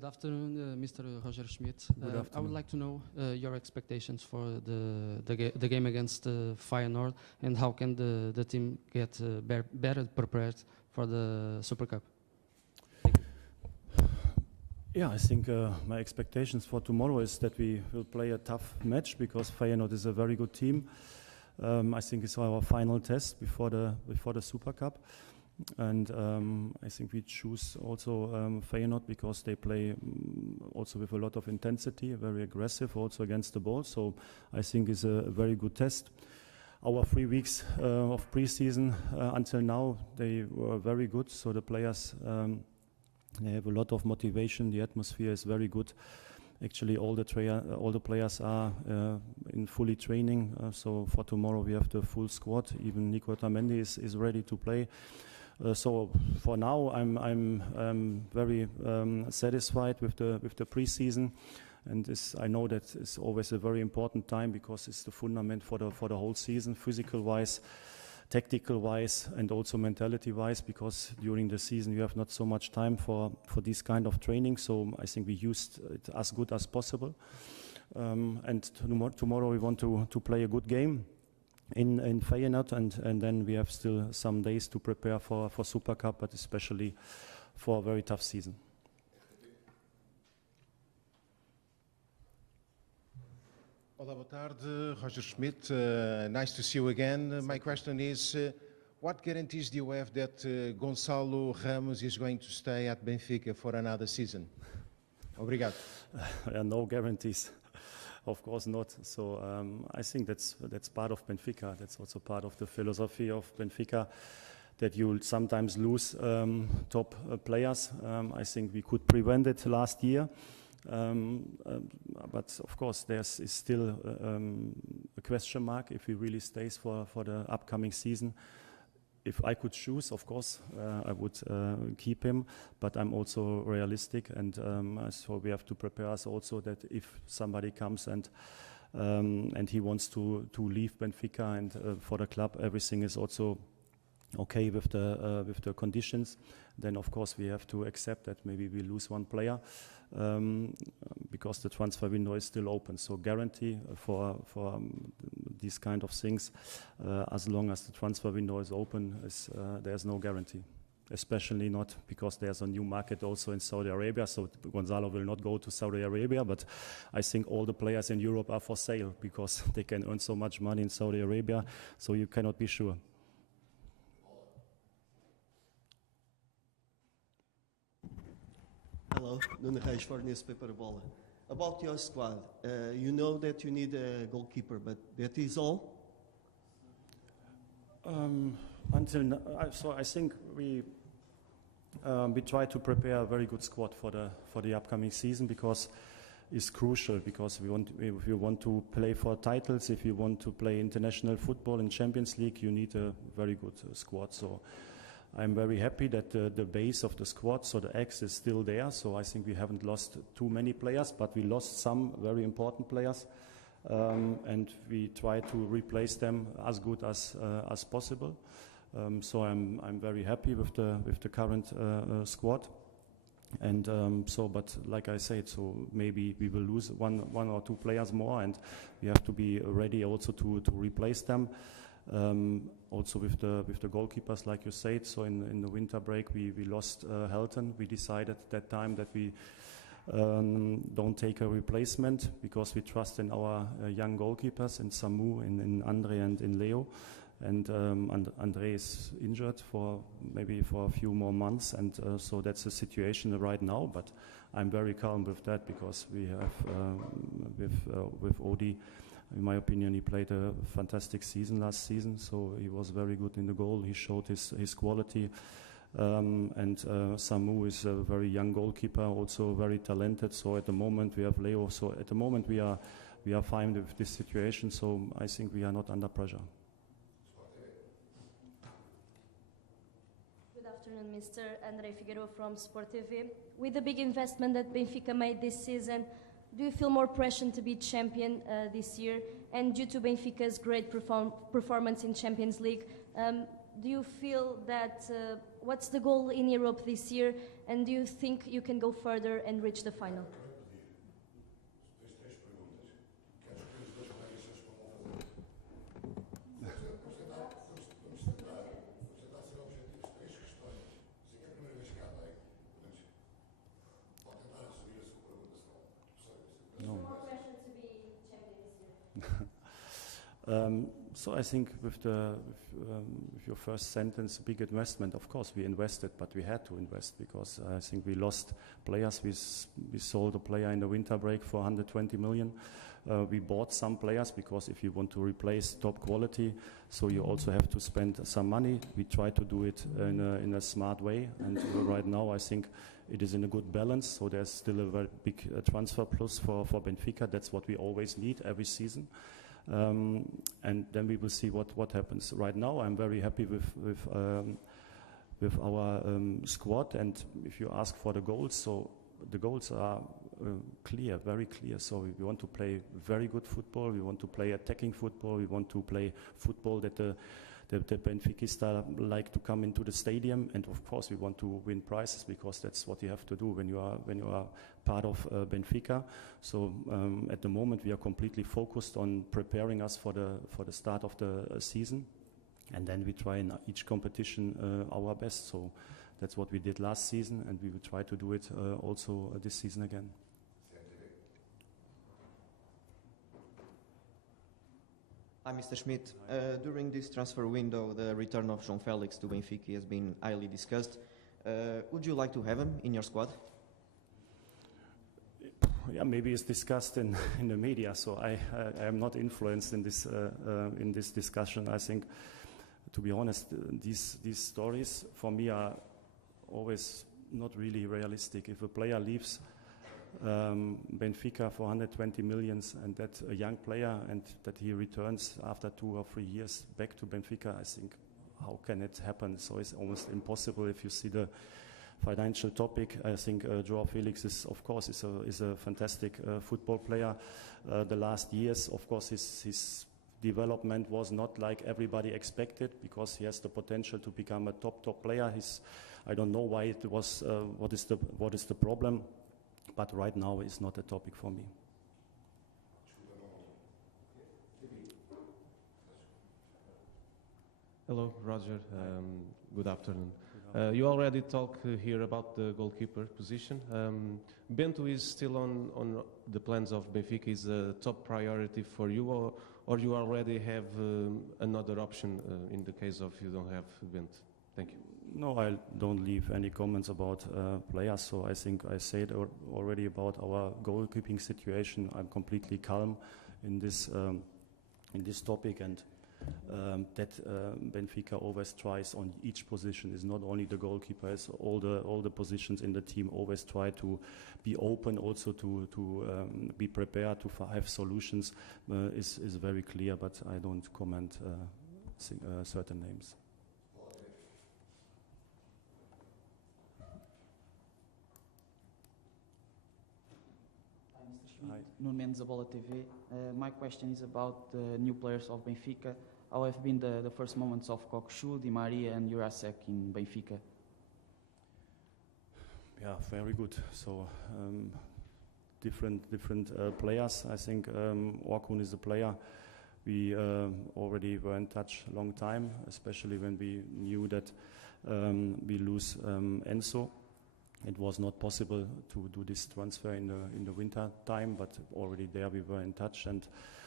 Good afternoon, Mr. Roger Schmidt. Good afternoon. I would like to know your expectations for the game against Feyenoord, and how can the team get better prepared for the Super Cup? Yeah, I think my expectations for tomorrow is that we will play a tough match because Feyenoord is a very good team. I think it's our final test before the Super Cup, and I think we choose also Feyenoord because they play also with a lot of intensity, very aggressive also against the ball. So I think it's a very good test. Our 3 weeks of preseason until now, they were very good. So the players they have a lot of motivation. The atmosphere is very good. Actually, all the players are in fully training. So for tomorrow, we have the full squad. Even Nico Otamendi is ready to play. So for now, I'm very satisfied with the preseason, and I know that it's always a very important time because it's the fundament for the whole season, physical-wise, tactical-wise, and also mentality-wise. Because during the season you have not so much time for this kind of training. So I think we used it as good as possible. And tomorrow we want to play a good game in Feyenoord, and then we have still some days to prepare for Super Cup, but especially for a very tough season. Olá, boa tarde, Roger Schmidt. Nice to see you again. My question is, what guarantees do you have that Gonçalo Ramos is going to stay at Benfica for another season? Obrigado. No guarantees. Of course not. So I think that's part of Benfica. That's also part of the philosophy of Benfica, that you sometimes lose top players. I think we could prevent it last year. But of course is still a question mark if he really stays for the upcoming season. If I could choose, of course, I would keep him, but I'm also realistic, and so we have to prepare us also that if somebody comes and he wants to leave Benfica and for the club, everything is also okay with the conditions, then of course we have to accept that maybe we lose one player because the transfer window is still open. So guarantee for these kind of things, as long as the transfer window is open, there's no guarantee. Especially not because there's a new market also in Saudi Arabia. So Gonçalo will not go to Saudi Arabia, but I think all the players in Europe are for sale because they can earn so much money in Saudi Arabia. So you cannot be sure. Hello, Nuno Reis for Newspaper Bola. About your squad, you know that you need a goalkeeper, but that is all? Until now, so I think we try to prepare a very good squad for the upcoming season because it's crucial. Because if you want to play for titles, if you want to play international football in Champions League, you need a very good squad. So I'm very happy that the base of the squad, so the X is still there. So I think we haven't lost too many players, but we lost some very important players, and we try to replace them as good as possible. So I'm very happy with the current squad, and but like I said, so maybe we will lose one or two players more, and we have to be ready also to replace them. Also with the goalkeepers, like you said. So in the winter break we lost Helton. We decided at that time that we don't take a replacement because we trust in our young goalkeepers, in Samu, in Andre, and in Leo. And Andre is injured for a few more months, and so that's the situation right now. But I'm very calm with that because we have with Odi. In my opinion, he played a fantastic season last season, so he was very good in the goal. He showed his quality, and Samu is a very young goalkeeper, also very talented. So at the moment we have Leo. So at the moment we are fine with this situation. So I think we are not under pressure. Good afternoon, Mr. André Figueiredo from Sport TV. With the big investment that Benfica made this season, do you feel more pressure to be champion this year? And due to Benfica's great performance in Champions League, do you feel that what's the goal in Europe this year? And do you think you can go further and reach the final? So I think with your first sentence, big investment. Of course, we invested, but we had to invest because I think we lost players. We sold a player in the winter break for 120 million. We bought some players because if you want to replace top quality, so you also have to spend some money. We try to do it in a smart way, and right now I think it is in a good balance. So there's still a very big transfer plus for Benfica. That's what we always need every season. And then we will see what happens. Right now, I'm very happy with our squad. And if you ask for the goals, so the goals are clear, very clear. So we want to play very good football. We want to play attacking football. We want to play football that the Benfiquista like to come into the stadium, and of course we want to win prizes because that's what you have to do when you are part of Benfica. So at the moment we are completely focused on preparing us for the start of the season, and then we try in each competition our best. So that's what we did last season, and we will try to do it also this season again. Hi, Mr. Schmidt. During this transfer window, the return of João Félix to Benfica has been highly discussed. Would you like to have him in your squad? Yeah, maybe it's discussed in the media, so I am not influenced in this discussion. I think, to be honest, these stories for me are always not really realistic. If a player leaves Benfica for 120 million and that a young player and that he returns after 2 or 3 years back to Benfica, I think how can it happen? So it's almost impossible. If you see the financial topic, I think João Félix is of course is a fantastic football player. The last years, of course, his development was not like everybody expected because he has the potential to become a top player. I don't know why it was. What is the problem? But right now it's not a topic for me. Hello, Roger. Good afternoon. You already talked here about the goalkeeper position. Bento is still on the plans of Benfica. Is a top priority for you, or you already have another option in the case of you don't have Bento? Thank you. No, I don't leave any comments about players. So I think I said already about our goalkeeping situation. I'm completely calm in this topic, and that Benfica always tries on each position. Is not only the goalkeeper, it's all the positions in the team. Always try to be open, also to be prepared to have solutions. Is very clear, but I don't comment certain names. Nuno Mendes, Bola TV. My question is about the new players of Benfica. How have been the first moments of Kokshu, Di Maria and Jurasek in Benfica? Yeah, very good. So different players. I think Orkun is a player we already were in touch a long time, especially when we knew that we lose Enzo. It was not possible to do this transfer in the winter time, but already there we were in touch, and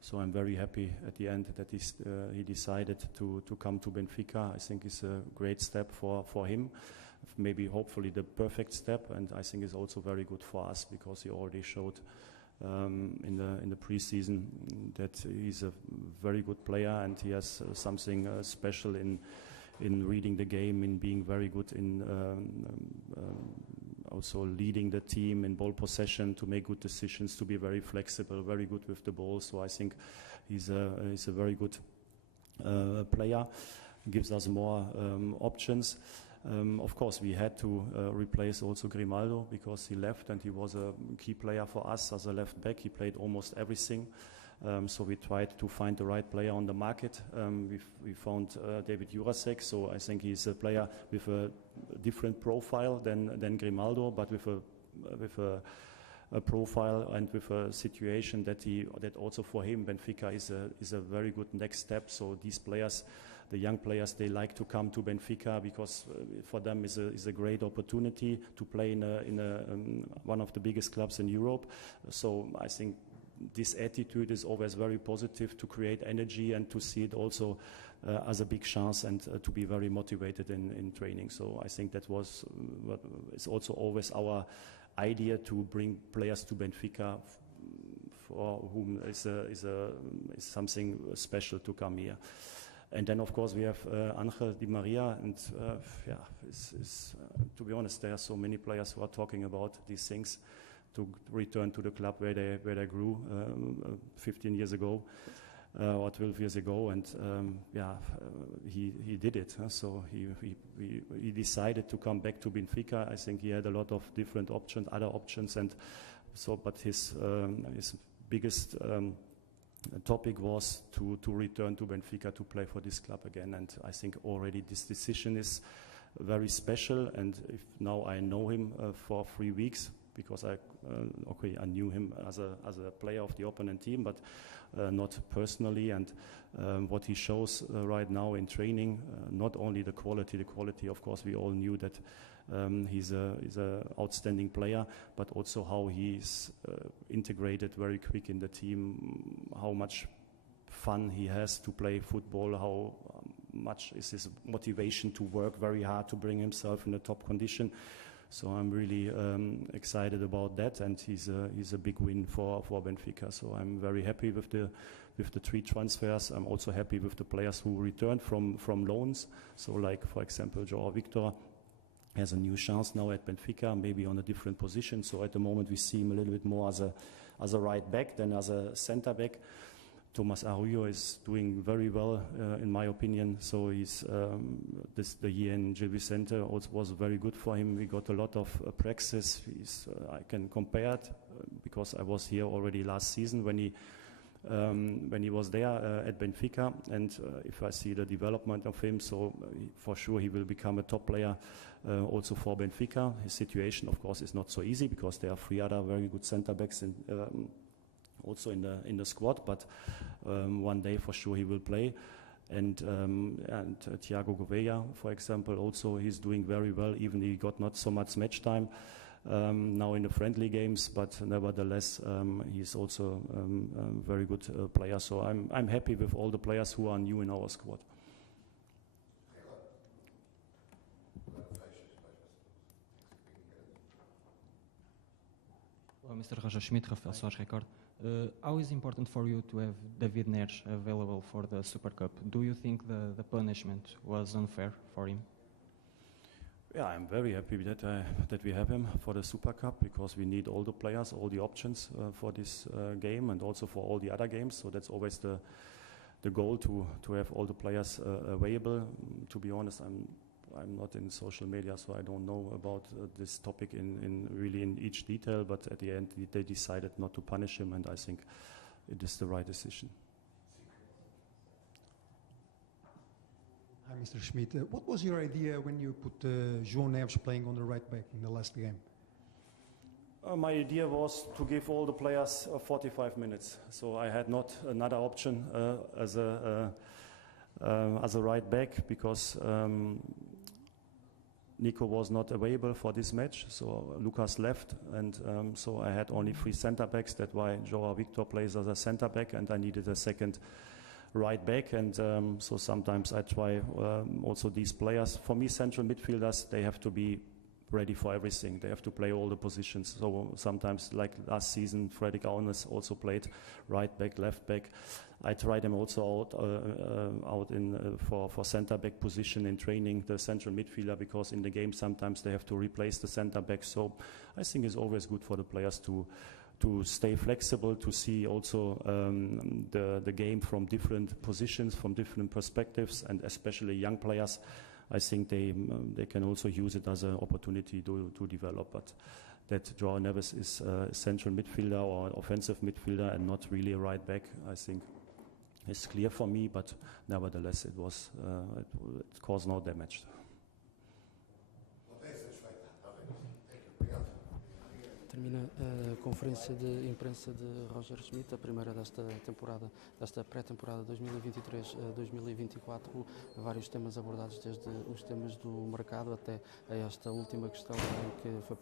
so I'm very happy at the end that he decided to come to Benfica. I think it's a great step for him, maybe hopefully the perfect step, and I think it's also very good for us because he already showed in the preseason that he's a very good player and he has something special in reading the game, in being very good in also leading the team in ball possession, to make good decisions, to be very flexible, very good with the ball. So I think he's a very good player, gives us more options. Of course, we had to replace also Grimaldo because he left and he was a key player for us as a left back. He played almost everything. So we tried to find the right player on the market. We found David Jurasek, so I think he's a player with a different profile than Grimaldo, but with a profile and with a situation that also for him Benfica is a very good next step. So these players, the young players, they like to come to Benfica because for them is a great opportunity to play in one of the biggest clubs in Europe. So I think this attitude is always very positive, to create energy and to see it also as a big chance, and to be very motivated in training. So I think that was it's also always our idea to bring players to Benfica for whom is something special to come here. And then of course we have Angel Di Maria, and to be honest, there are so many players who are talking about these things, to return to the club where they grew 15 years ago or 12 years ago, and he did it. So he decided to come back to Benfica. I think he had a lot of different other options, and so but his biggest topic was to return to Benfica to play for this club again. And I think already this decision is very special. And if now I know him for 3 weeks, because I knew him as a player of the opponent team, but not personally. And what he shows right now in training, not only the quality, of course, we all knew that he's a outstanding player, but also how he's integrated very quick in the team, how much fun he has to play football, how much is his motivation to work very hard to bring himself in a top condition. So I'm really excited about that, and he's a big win for Benfica. So I'm very happy with the 3 transfers. I'm also happy with the players who returned from loans. So like, for example, João Victor has a new chance now at Benfica, maybe on a different position. So at the moment we see him a little bit more as a right back than as a center back. Thomas Arroyo is doing very well, in my opinion. So he's the year in Gil Vicente also was very good for him. We got a lot of practice. I can compare it because I was here already last season when he was there at Benfica, and if I see the development of him, so for sure he will become a top player also for Benfica. His situation, of course, is not so easy because there are 3 other very good center backs also in the squad, but one day for sure he will play. And Thiago Gouveia, for example, also he's doing very well, even he got not so much match time now in the friendly games, but nevertheless he's also a very good player. So I'm happy with all the players who are new in our squad. Hello, Mr. Roger Schmidt, Rafael Soares Record. How is important for you to have David Neres available for the Super Cup? Do you think the punishment was unfair for him? Yeah, I'm very happy that we have him for the Super Cup, because we need all the players, all the options for this game, and also for all the other games. So that's always the goal, to have all the players available. To be honest, I'm not in social media, so I don't know about this topic in each detail, but at the end they decided not to punish him, and I think it is the right decision. Hi, Mr. Schmidt. What was your idea when you put João Neves playing on the right back in the last game? My idea was to give all the players 45 minutes, so I had not another option as a right back, because Nico was not available for this match, so Lucas left, and so I had only 3 center backs. That's why João Victor plays as a center back, and I needed a second right back, and so sometimes I try also these players. For me, central midfielders, they have to be ready for everything. They have to play all the positions. So sometimes, like last season, Fredrik Aunes also played right back, left back. I tried them also out in for center back position in training, the central midfielder, because in the game sometimes they have to replace the center back. So I think it's always good for the players to stay flexible, to see also the game from different positions, from different perspectives, and especially young players. I think they can also use it as an opportunity to develop. But that Joao Neves is a central midfielder or offensive midfielder and not really a right back, I think is clear for me. But nevertheless, it caused no damage. Termina a conferência de imprensa de Roger Schmidt, a primeira desta temporada, desta pré-temporada 2023-2024, vários temas abordados, desde os temas do mercado até a esta última questão em que foi